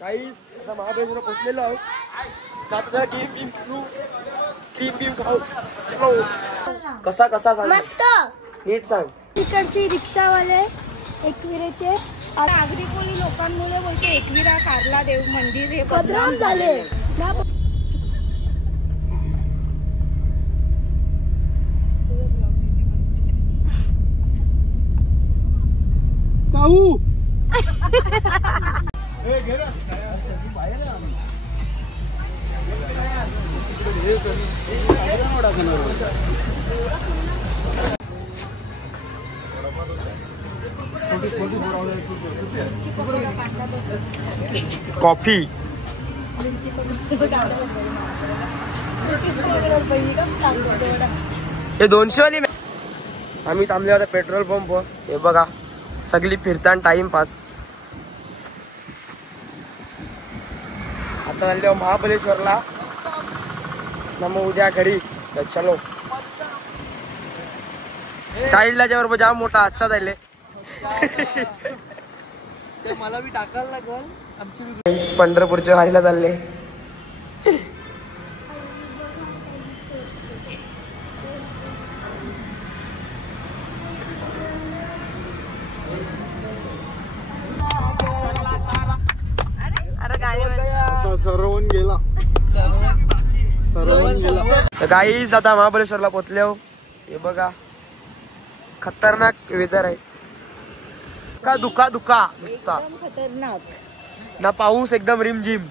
काहीच आता महाबळेश्वरला पोचलेलो आहोत. आता क्रीम बीम खाऊ. चलो. कसा सांग मस्त नीट सांग. तिकडची रिक्षावाले एकविरेचे नागरिक कोणी लोकांमुळे बोलते एकविरा कारला देव मंदिर हे बदनाम झाले. काऊ कॉफी हे 200 वाली. आम्ही थांबले होते पेट्रोल पंप. हे बघा सगळी फिरताना टाइमपास. आता चाललो महाबळेश्वरला ना मग उद्या घरी. तर चलो. साईडला बरोबर जाम मोठा आजचा जायले ते मला बी टाकायला लागल. आमची पंढरपूरच्या वारीला चालले. सरवून गेला. तर गाईज आता महाबळेश्वरला पोचले हो. हे बघा खतरनाक वेदर आहे. का दुका नुसता खतरनाक ना पाऊस एकदम रिमझिम.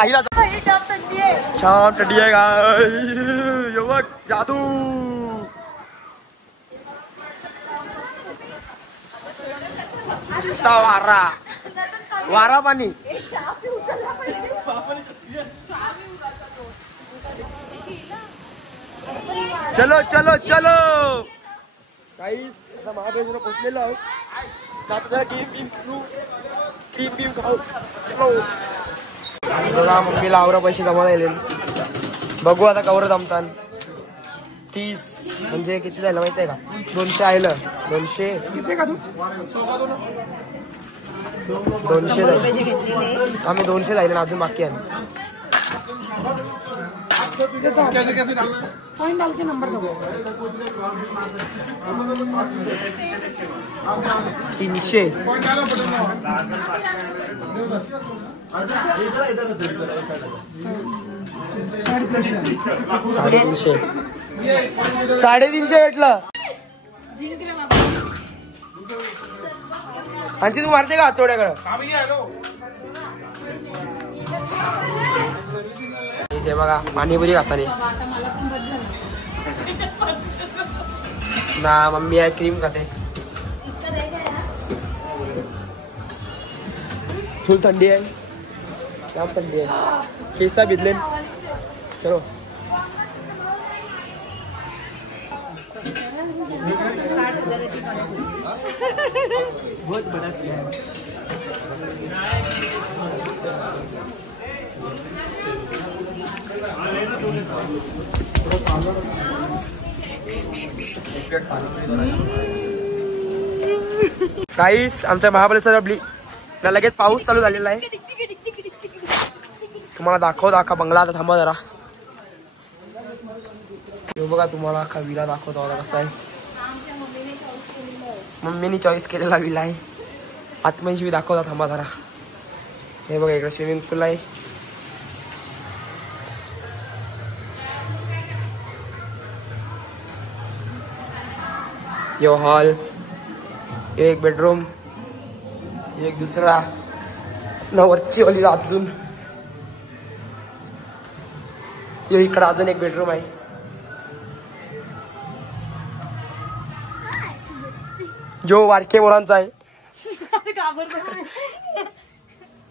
आईला छान टडी आहे गाय. बघ जादू. नुसता वारा पाणी. चलो चलो चलो. काहीच आता महाबळेश्वरला पोचलेलो आहोत. आता क्रीम बीम खाऊ. चलो. बघा मम्मीला आवरा पैसे जमा राहिले. बघू आता कवर जमतात. 30 म्हणजे किती झालं माहिती आहे का? 200 आलं. 200 आम्ही 200 जाईल अजून बाकी आहे. 300 350 भेटलं. आणखी तू मारते का हातोड्याकडं? इथे बघा पाणीपुरी खाताना ना मम्मी आहे क्रीम खाते. फुल थंडी आहे. जाम थंडी आहे. केसा भिजले. चलो. बहुत बड़ा स्कैम. गाईस आमच्या महाबळेश्वर लगेच पाऊस चालू झालेला आहे. तुम्हाला दाखवा बंगला. आता थांबा जरा. बघा तुम्हाला अख्खा विला दाखवता होता कसा आहे. मम्मीने चॉईस केलेला विला आहे. आतमध्ये बी दाखवता थांबा जरा. हे बघा इकडे स्विमिंग पूल आहे. यो हॉल. एक बेडरूम. एक दुसरा न वरची वाली अजून. इकडे अजून एक बेडरूम आहे. जो वारके मुलांचा आहे.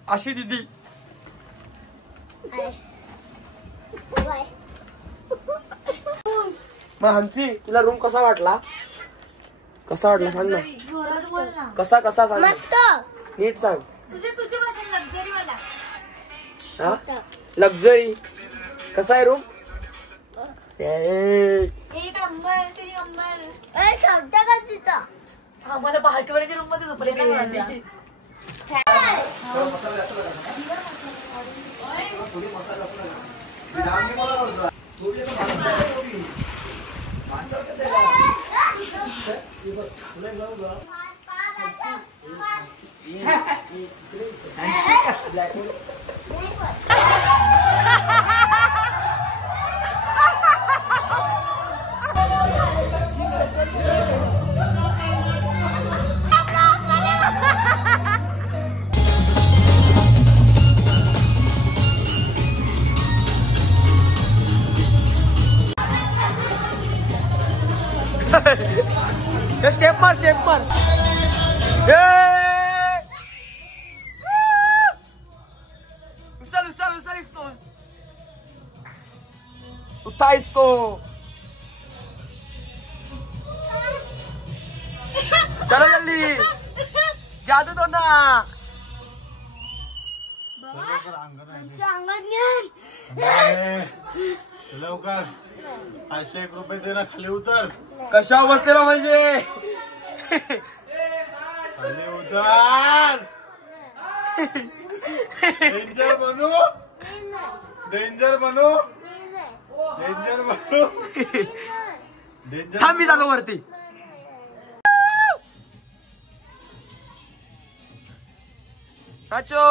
अशी दीदी मग हंसी तुला रूम कसा वाटला? कसा वाटला सांग ना. कसा सांग नीट सांग. लक्झरी कसा आहे रूम? मला बाहेर रूम मध्ये झोपले. स्टेप मार उसल इसको उठा इसको चलो जल्दी जादू दो ना लवकर 501 रुपये दे ना, खाली उतर. कशा बसलेला म्हणजे खाली उतर. डेंजर बनू. थांबी झालो वरती. नाचो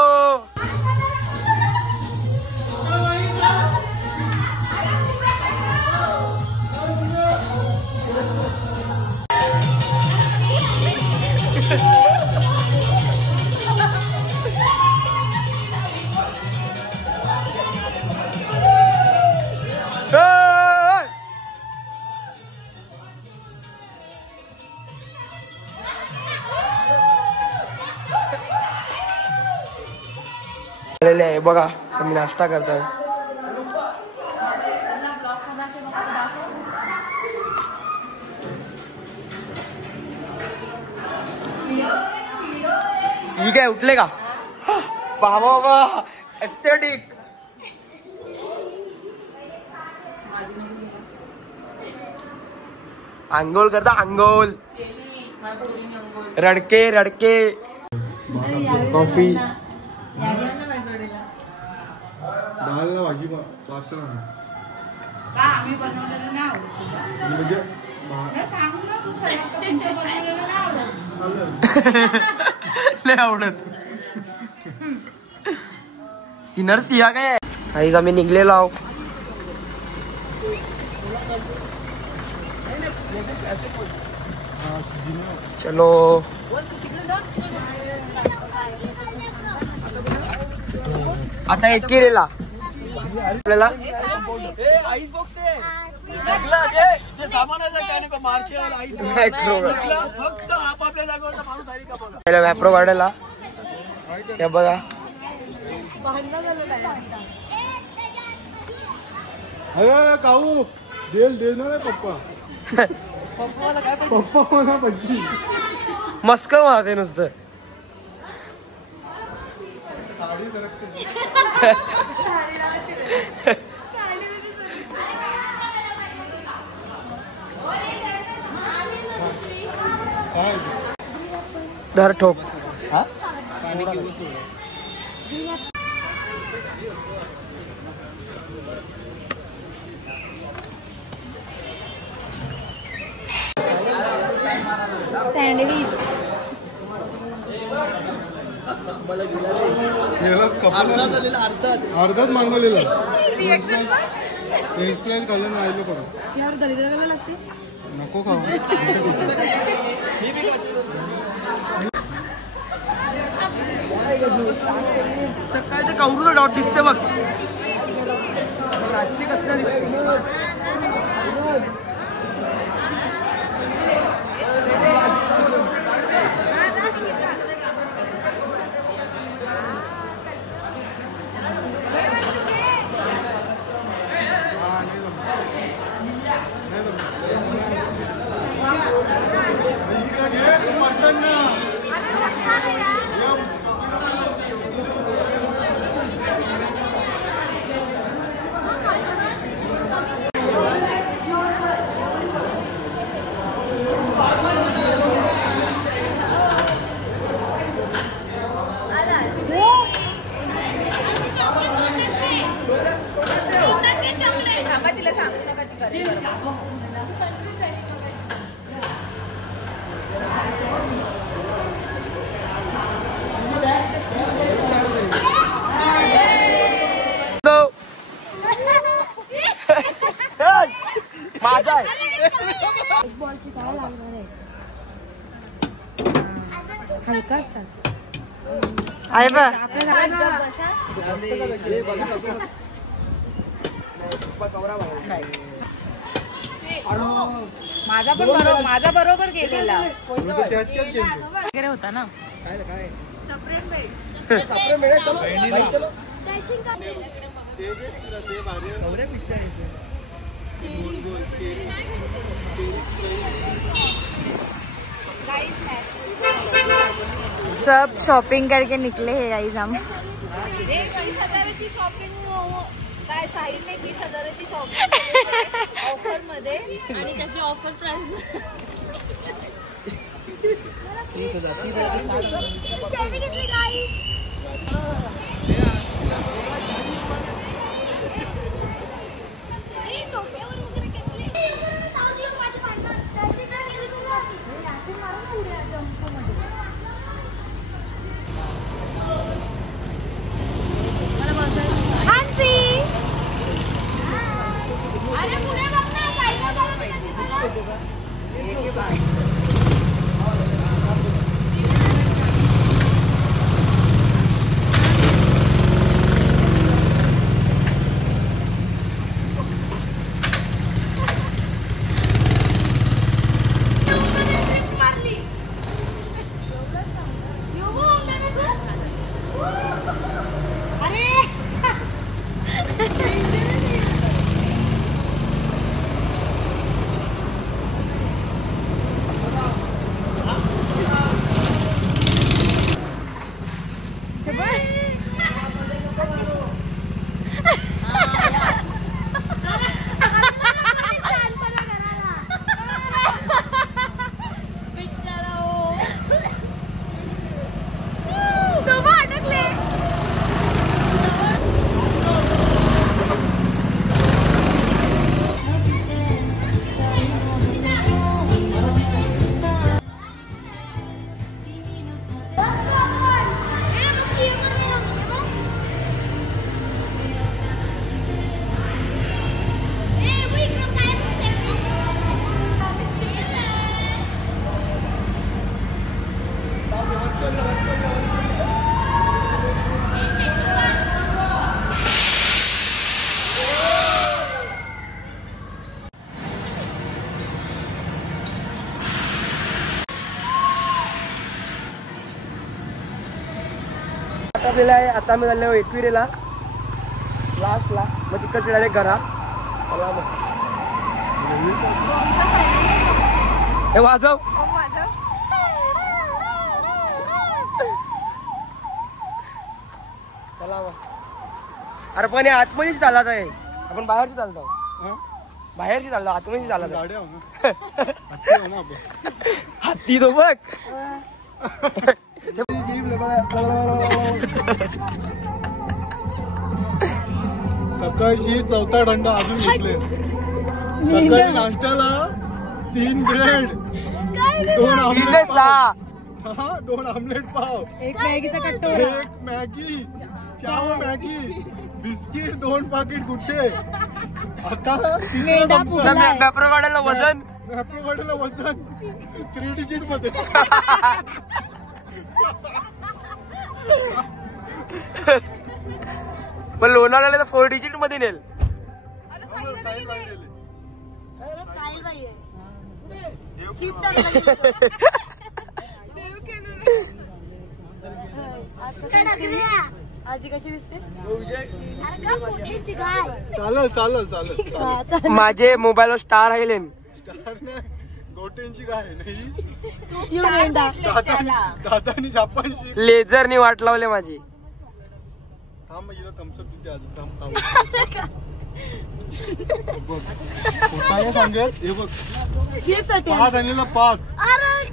आलेले आहे बघा, मी नाश्ता करताय. ही काय उठले का बाबा एस्थेटिक. आंघोळ करता आंघोळ. रडके कॉफी भाजी नाही आवडत. ती नरसिंहा काय काहीच आम्ही निघलेलो आहो. चलो आता एक केलेला आपल्याला आईस बॉक्स सामान फक्त आपापल्या जागेवर माणूस आहे का बघा. मॅप्रो गार्डनला हे बघा. अरे काऊ देणार आहे पप्पा. पप्पा म्हणा भजी मस्क वाहते नुसतं. साडी सरकते. धर ठोक. सँडविच अर्धाच मागवलेला. एक्सप्रेस खाल्लं ना आईला परत दलिद्राला लागते. नको खाऊ. सकाळचं कौरूला डॉट दिसते बघ. रातची कसं दिसते. बॉल शिकायला लागणार आहे. हलकाच टाक. आहे बा माझा बरोबर गेलेला वगैरे होता ना. सब शॉपिंग करके निकले हैं गाइस हम. 30,000ची शॉपिंग काय सांगितले 30,000ची शॉपिंग ऑफर मध्ये आणि त्याची ऑफर प्राइस आता आम्ही चाललो एकविरेला लास्टला, मग तिकडचे डायरेक्ट घरात. चला मग हे वाजव. चला मग. अरे पण हे आतमध्येच चालत आहे, आपण बाहेरची चालतो. बाहेरची चाललो, आतमध्येच चालत हत्ती तो बघ. सकाळची चौथा थंडा अजून घेतले. सकाळी नाश्त्याला 3 ब्रेड, 2 ऑमलेट पाव, एक मॅगीचा कट्टो, 1 मॅगी, 4 मॅगी, बिस्किट, 2 पाकिट गुड्डे. आता मॅप्रो गाड्याला वजन 3 डिजिट मध्ये. पण लोणावळ्याला तर 4 डिजिट मध्ये नेल. आजी कशी दिसते? चालेल. माझे मोबाईलवर स्टार आहे. गोटेंची काय नाही, मेंढा दादानी जापानशी लेझरनी वाट लावले माझी. थांब हिला थम्सअप तिथे अजून काय सांगेल. हे बघ 5 आणलेला 5,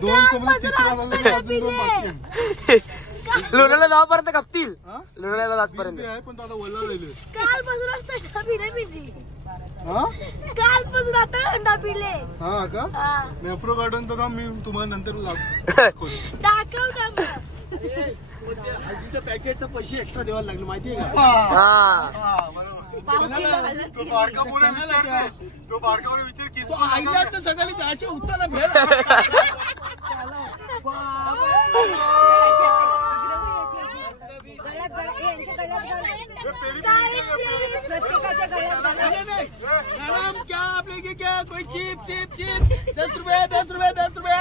2 समजा तिसरा झाला, अजून 2 बाकी. लोणाला जावापर्यंत कपतील. लोणाला जातपर्यंत आहे पण दादा वल्ला राहिले. कालपासून आता थंडा पिले. हा का मॅप्रो गार्डन तर मी तुम्हाला नंतर दाखव ना मग. हळदीच्या पॅकेटचे पैसे एक्स्ट्रा द्यायला लागले माहितीये का? तो बारका पुरा विचार, तो बारका पुरा विचार किस आईला तर सगळी जायची उत्तर भेट मैडम क्या आप लेंगे क्या कोई चिप चिप चिप 10 रुपया 10 रुपया 10 रुपया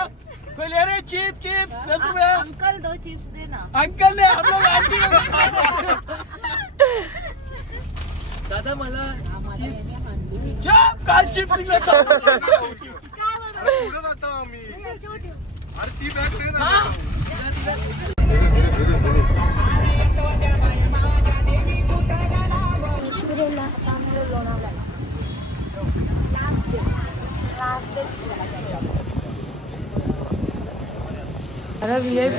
कोई ले रहे चिप चिप 10 रुपया अंकल 2 चिप्स देना अंकल ने हम लोग आंटी दादा मला काल चिप निघला पुढे जातो आम्ही. अरे ती बॅग दे ना. अरे VIP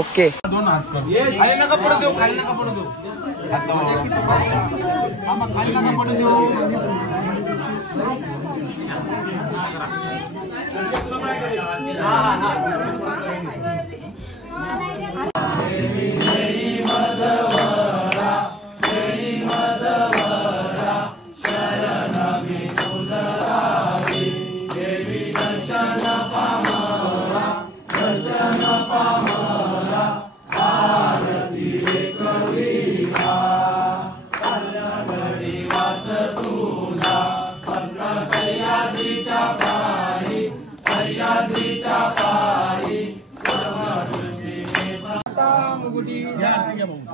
ओके. खाली नका पडू देऊ खाली नका पडू देऊ खाली नका पडू देऊ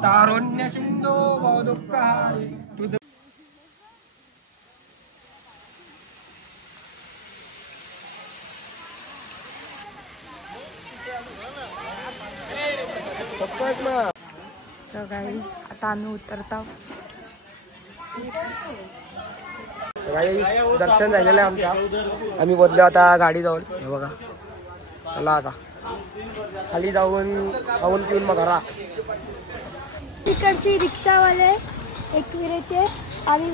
तारुण्य सिंधू दुःखारी तुझं सो गाईज आता आम्ही उतरतो. दर्शन झालेलं आहे आमच्या. आम्ही बदलो आता गाडी जाऊन. हे बघा चला आता खाली जाऊन खाऊन पिऊन मग घरा. तिकडची रिक्षावाले एकविरेचे आम्ही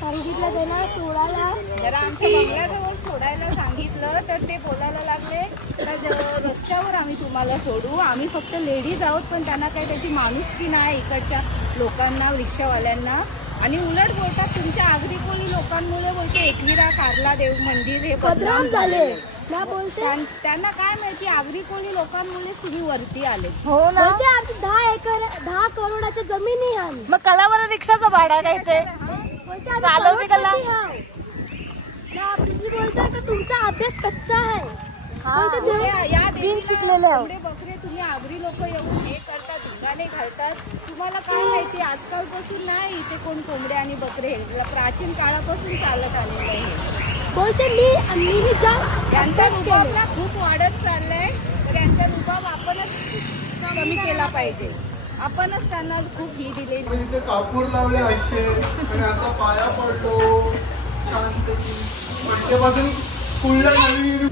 सांगितलं त्यांना सोडायला जरा आमच्या बंगल्याजवळ सोडायला सांगितलं तर ते बोलायला लागले तर रस्त्यावर आम्ही तुम्हाला सोडू आम्ही फक्त लेडीज आहोत पण त्यांना काही त्याची माणुसकी नाही इकडच्या लोकांना रिक्षावाल्यांना आणि उलट बोलतात तुमच्या आगरी कोणी लोकांमुळे बोलते एकविरा कारला देव मंदिर हे बदनाम झाले त्यांना काय माहिती आगरी कोणी लोकांमुळे तुम्ही वरती आले. हो ना 10 करोडाच्या जमिनी आहे मग कलावर रिक्षाचा भाडा काय ते चालवते कला तुझी बोलतात का तुमचा अभ्यास कच्चा आहे. दिन शिकलेले बकरे तुम्ही आगरी लोक येऊन हे करतात धिंगाणे घालतात तुम्हाला काय माहिती आजकालपासून नाही इथे कोण कोंबडे आणि बकरे प्राचीन काळापासून चालत आलेलं आहे. बोलते यांचा रुबाब ना खूप वाढत चाललाय तर यांचा रुबाब आपणच कमी केला पाहिजे. आपणच त्यांना खूप ही दिली. इथे कापूर लावले असे आणि असा पाया पडतो शांततेपासून पुढल्या नवीन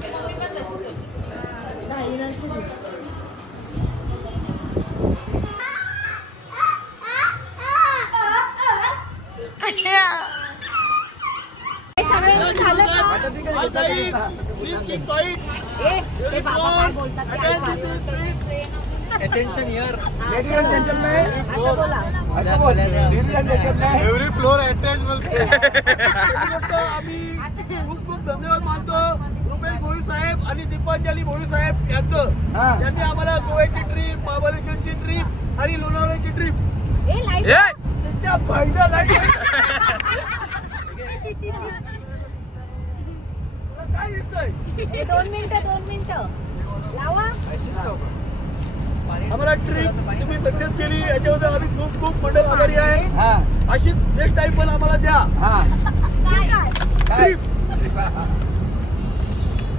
Attention here. Ladies and gentlemen, every floor attach बोलते. आम्ही खूप खूप धन्यवाद मानतो रुपेश भोई साहेब आणि दीपांजली भोई साहेब यांचं. त्यांनी आम्हाला गोव्याची ट्रिप महाबळेश्वरची ट्रिप आणि लोणावळ्याची ट्रिप त्यांच्या फायदा काय दिसतंय 2 मिनिटं लावा. आम्हाला ट्रिप तुम्ही सक्सेस केली याच्याबद्दल आम्ही खूप खूप मंडळ आभारी आहे. अशीच नेक्स्ट टाइम पण आम्हाला द्या ट्रिप.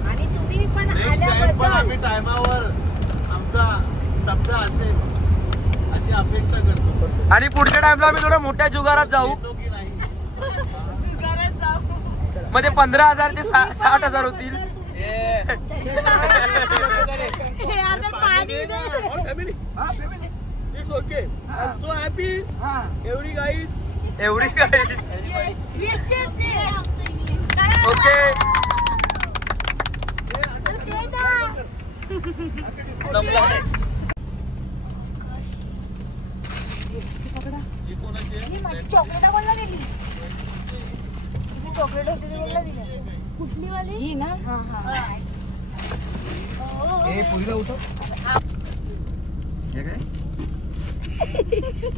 आणि तुम्ही पण नेक्स्ट टाइम पण आम्ही टायमावर आमचा शब्द असेल अशी अपेक्षा करतो. आणि पुढच्या टाइमला आम्ही थोड्या मोठ्या जुगारात जाऊ. मध्ये 15,000 ते 60,000 होतील. It's okay. I'm so happy. Every guys. Okay. जमला नाही. चॉकलेट बोलला गेली चॉकलेट होती बोलला दिली कुठली वाली ही ना. पुढीला उठव. हे काय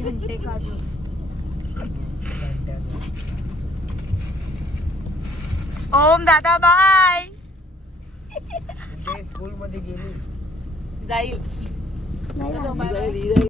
घंटे काढू. ओम दादा बाय. स्कूल मध्ये गेली जाईल.